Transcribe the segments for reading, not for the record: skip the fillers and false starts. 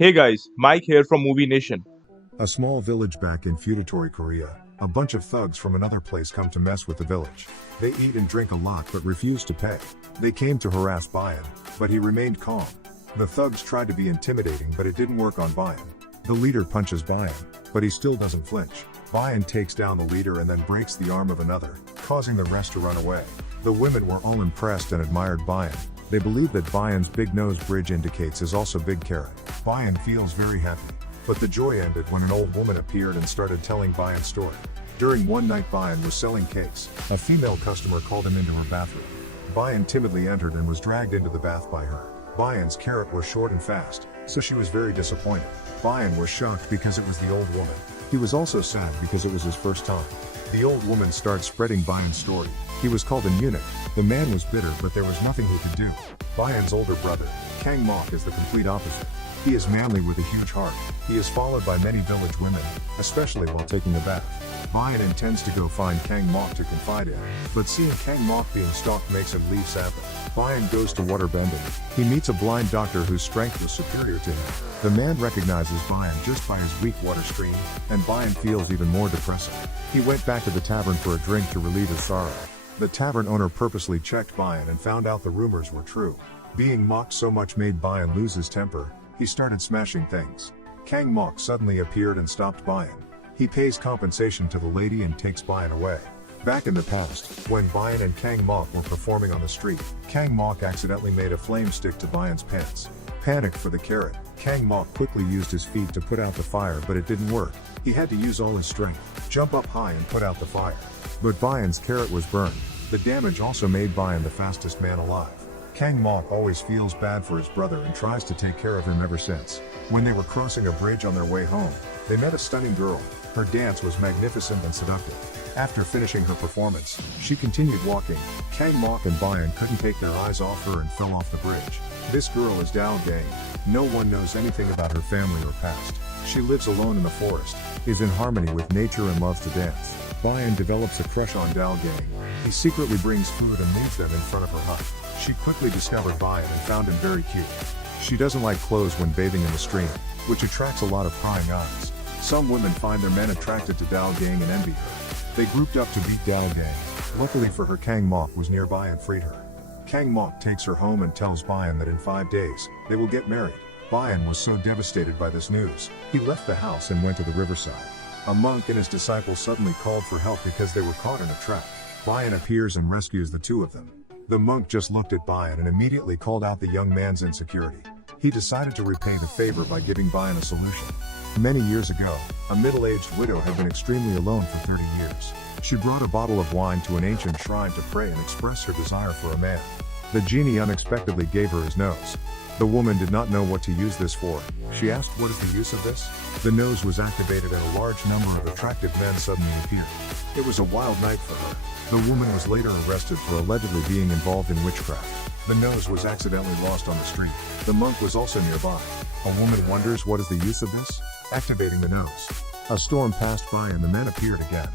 Hey guys, Mike here from Movie Nation. A small village back in feudatory Korea, a bunch of thugs from another place come to mess with the village. They eat and drink a lot but refuse to pay. They came to harass Bayan, but he remained calm. The thugs tried to be intimidating but it didn't work on Bayan. The leader punches Bayan, but he still doesn't flinch. Bayan takes down the leader and then breaks the arm of another, causing the rest to run away. The women were all impressed and admired Bayan. They believe that Bayan's big nose bridge indicates is also big carrot. Bayan feels very happy. But the joy ended when an old woman appeared and started telling Bayan's story. During one night Bayan was selling cakes. A female customer called him into her bathroom. Bayan timidly entered and was dragged into the bath by her. Bayan's carrot was short and fast, so she was very disappointed. Bayan was shocked because it was the old woman. He was also sad because it was his first time. The old woman started spreading Bayan's story. He was called an eunuch. The man was bitter but there was nothing he could do. Bayan's older brother, Kang Mok, is the complete opposite. He is manly with a huge heart. He is followed by many village women, especially while taking a bath. Bayan intends to go find Kang Mok to confide in, but seeing Kang Mok being stalked makes him leave sadly. Bayan goes to water bending. He meets a blind doctor whose strength was superior to him. The man recognizes Bayan just by his weak water stream, and Bayan feels even more depressing. He went back to the tavern for a drink to relieve his sorrow. The tavern owner purposely checked Bayan and found out the rumors were true. Being mocked so much made Bayan lose his temper. He started smashing things. Kang Mok suddenly appeared and stopped Bayan. He pays compensation to the lady and takes Bayan away. Back in the past, when Bayan and Kang Mok were performing on the street, Kang Mok accidentally made a flame stick to Bayan's pants. Panicked for the carrot, Kang Mok quickly used his feet to put out the fire but it didn't work. He had to use all his strength, jump up high and put out the fire. But Bayan's carrot was burned. The damage also made Bayan the fastest man alive. Kang Mok always feels bad for his brother and tries to take care of him ever since. When they were crossing a bridge on their way home, they met a stunning girl. Her dance was magnificent and seductive. After finishing her performance, she continued walking. Kang Mok and Bayan couldn't take their eyes off her and fell off the bridge. This girl is Dao Gang. No one knows anything about her family or past. She lives alone in the forest, is in harmony with nature and loves to dance. Bayan develops a crush on Dao Gang. He secretly brings food and leaves them in front of her hut. She quickly discovered Bayan and found him very cute. She doesn't like clothes when bathing in the stream, which attracts a lot of prying eyes. Some women find their men attracted to Dao Gang and envy her. They grouped up to beat Dao Gang. Luckily for her, Kang Mok was nearby and freed her. Kang Mok takes her home and tells Bayan that in 5 days, they will get married. Bayan was so devastated by this news, he left the house and went to the riverside. A monk and his disciples suddenly called for help because they were caught in a trap. Bayan appears and rescues the two of them. The monk just looked at Bayan and immediately called out the young man's insecurity. He decided to repay the favor by giving Bayan a solution. Many years ago, a middle-aged widow had been extremely alone for 30 years. She brought a bottle of wine to an ancient shrine to pray and express her desire for a man. The genie unexpectedly gave her his nose. The woman did not know what to use this for. She asked, "What is the use of this?" The nose was activated and a large number of attractive men suddenly appeared. It was a wild night for her. The woman was later arrested for allegedly being involved in witchcraft. The nose was accidentally lost on the street. The monk was also nearby. A woman wonders, what is the use of this? Activating the nose. A storm passed by and the men appeared again.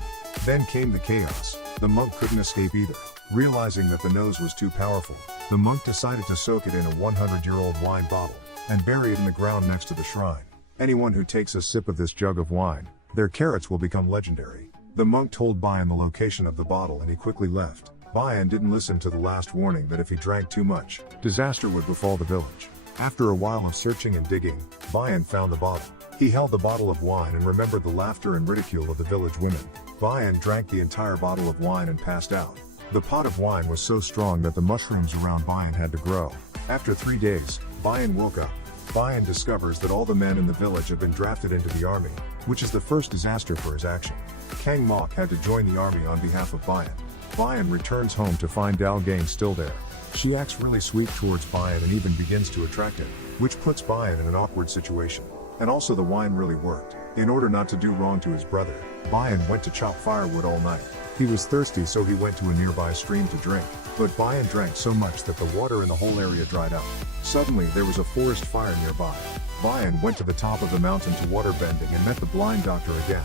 Then came the chaos. The monk couldn't escape either. Realizing that the nose was too powerful, the monk decided to soak it in a 100-year-old wine bottle and bury it in the ground next to the shrine. Anyone who takes a sip of this jug of wine, their carrots will become legendary. The monk told Bayan the location of the bottle and he quickly left. Bayan didn't listen to the last warning that if he drank too much, disaster would befall the village. After a while of searching and digging, Bayan found the bottle. He held the bottle of wine and remembered the laughter and ridicule of the village women. Bayan drank the entire bottle of wine and passed out. The pot of wine was so strong that the mushrooms around Bayan had to grow. After 3 days, Bayan woke up. Bayan discovers that all the men in the village have been drafted into the army, which is the first disaster for his action. Kang Mok had to join the army on behalf of Bayan. Bayan returns home to find Dao Gang still there. She acts really sweet towards Bayan and even begins to attract him, which puts Bayan in an awkward situation. And also the wine really worked. In order not to do wrong to his brother, Bayan went to chop firewood all night. He was thirsty so he went to a nearby stream to drink, but Bayan drank so much that the water in the whole area dried up. Suddenly there was a forest fire nearby. Bayan went to the top of the mountain to water bending and met the blind doctor again.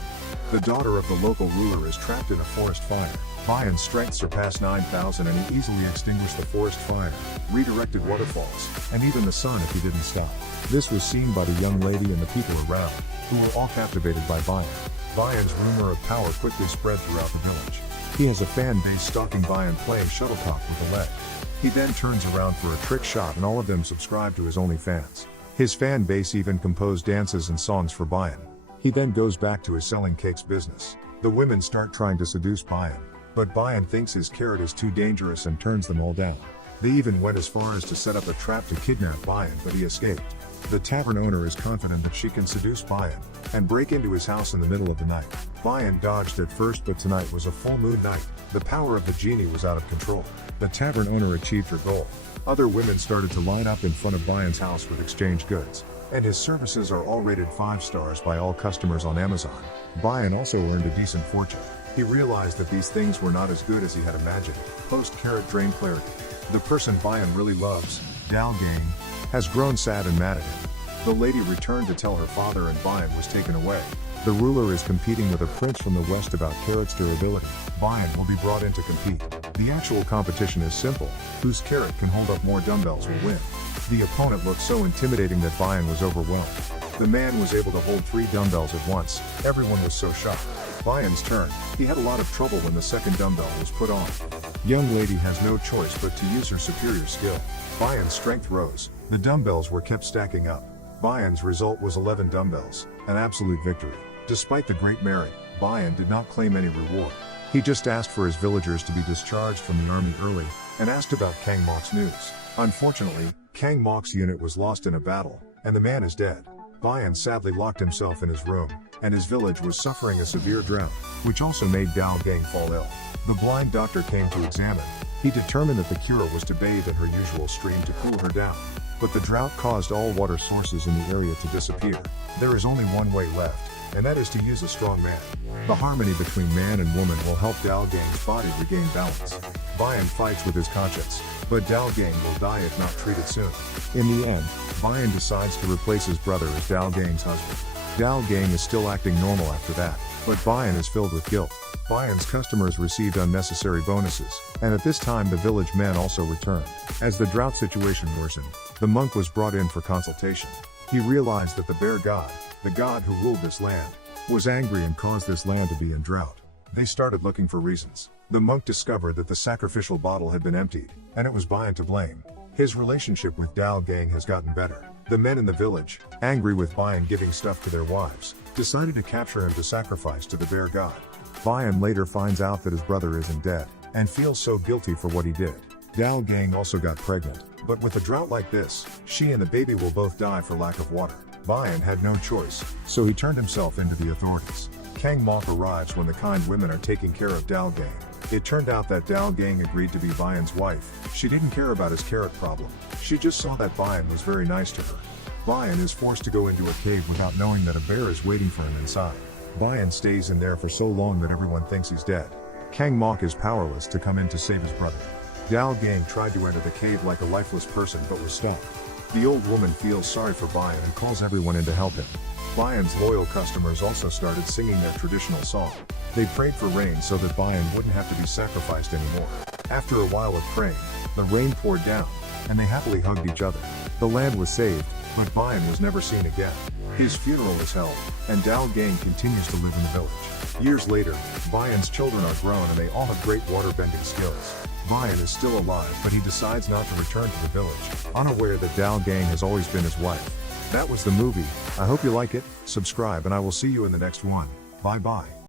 The daughter of the local ruler is trapped in a forest fire. Bayan's strength surpassed 9,000 and he easily extinguished the forest fire, redirected waterfalls, and even the sun if he didn't stop. This was seen by the young lady and the people around, who were all captivated by Bayan. Bayan's rumor of power quickly spread throughout the village. He has a fan base stalking Bayan playing shuttlecock with a leg. He then turns around for a trick shot and all of them subscribe to his OnlyFans. His fan base even composed dances and songs for Bayan. He then goes back to his selling cakes business. The women start trying to seduce Bayan, but Bayan thinks his carrot is too dangerous and turns them all down. They even went as far as to set up a trap to kidnap Bayan, but he escaped. The tavern owner is confident that she can seduce Bayan and break into his house in the middle of the night. Bayan dodged at first, but tonight was a full moon night. The power of the genie was out of control. The tavern owner achieved her goal. Other women started to line up in front of Bayan's house with exchange goods, and his services are all rated 5 stars by all customers on Amazon. Bayan also earned a decent fortune. He realized that these things were not as good as he had imagined. Post-carrot drain clarity. The person Bayan really loves, Dalgang, has grown sad and mad at him. The lady returned to tell her father and Bayan was taken away. The ruler is competing with a prince from the west about carrot's durability. Bayan will be brought in to compete. The actual competition is simple. Whose carrot can hold up more dumbbells will win. The opponent looked so intimidating that Bayan was overwhelmed. The man was able to hold 3 dumbbells at once. Everyone was so shocked. Bayan's turn. He had a lot of trouble when the second dumbbell was put on. Young lady has no choice but to use her superior skill. Bayan's strength rose. The dumbbells were kept stacking up. Bayan's result was 11 dumbbells, an absolute victory. Despite the great merit, Bayan did not claim any reward. He just asked for his villagers to be discharged from the army early, and asked about Kang Mok's news. Unfortunately, Kang Mok's unit was lost in a battle, and the man is dead. Bayan sadly locked himself in his room, and his village was suffering a severe drought, which also made Dalgang fall ill. The blind doctor came to examine. He determined that the cure was to bathe in her usual stream to cool her down. But the drought caused all water sources in the area to disappear. There is only one way left, and that is to use a strong man. The harmony between man and woman will help Dalgang's body regain balance. Bayan fights with his conscience, but Dalgang will die if not treated soon. In the end, Bayan decides to replace his brother as Dalgang's husband. Dalgang is still acting normal after that, but Bayan is filled with guilt. Bayan's customers received unnecessary bonuses, and at this time the village men also returned. As the drought situation worsened, the monk was brought in for consultation. He realized that the bear god, the god who ruled this land, was angry and caused this land to be in drought. They started looking for reasons. The monk discovered that the sacrificial bottle had been emptied, and it was Bayan to blame. His relationship with Dalgang has gotten better. The men in the village, angry with Bayan giving stuff to their wives, decided to capture him to sacrifice to the bear god. Bayan later finds out that his brother isn't dead, and feels so guilty for what he did. Dalgang also got pregnant, but with a drought like this, she and the baby will both die for lack of water. Bayan had no choice, so he turned himself into the authorities. Kang Mok arrives when the kind women are taking care of Dalgang. It turned out that Dalgang agreed to be Bayan's wife. She didn't care about his carrot problem. She just saw that Bayan was very nice to her. Bayan is forced to go into a cave without knowing that a bear is waiting for him inside. Bayan stays in there for so long that everyone thinks he's dead. Kang Mok is powerless to come in to save his brother. Dalgang tried to enter the cave like a lifeless person but was stopped. The old woman feels sorry for Bayan and calls everyone in to help him. Bayan's loyal customers also started singing their traditional song. They prayed for rain so that Bayan wouldn't have to be sacrificed anymore. After a while of praying, the rain poured down, and they happily hugged each other. The land was saved, but Bayan was never seen again. His funeral is held, and Dalgang continues to live in the village. Years later, Bayan's children are grown and they all have great water-bending skills. Bayan is still alive, but he decides not to return to the village, unaware that Dalgang has always been his wife. That was the movie. I hope you like it, subscribe and I will see you in the next one. Bye bye.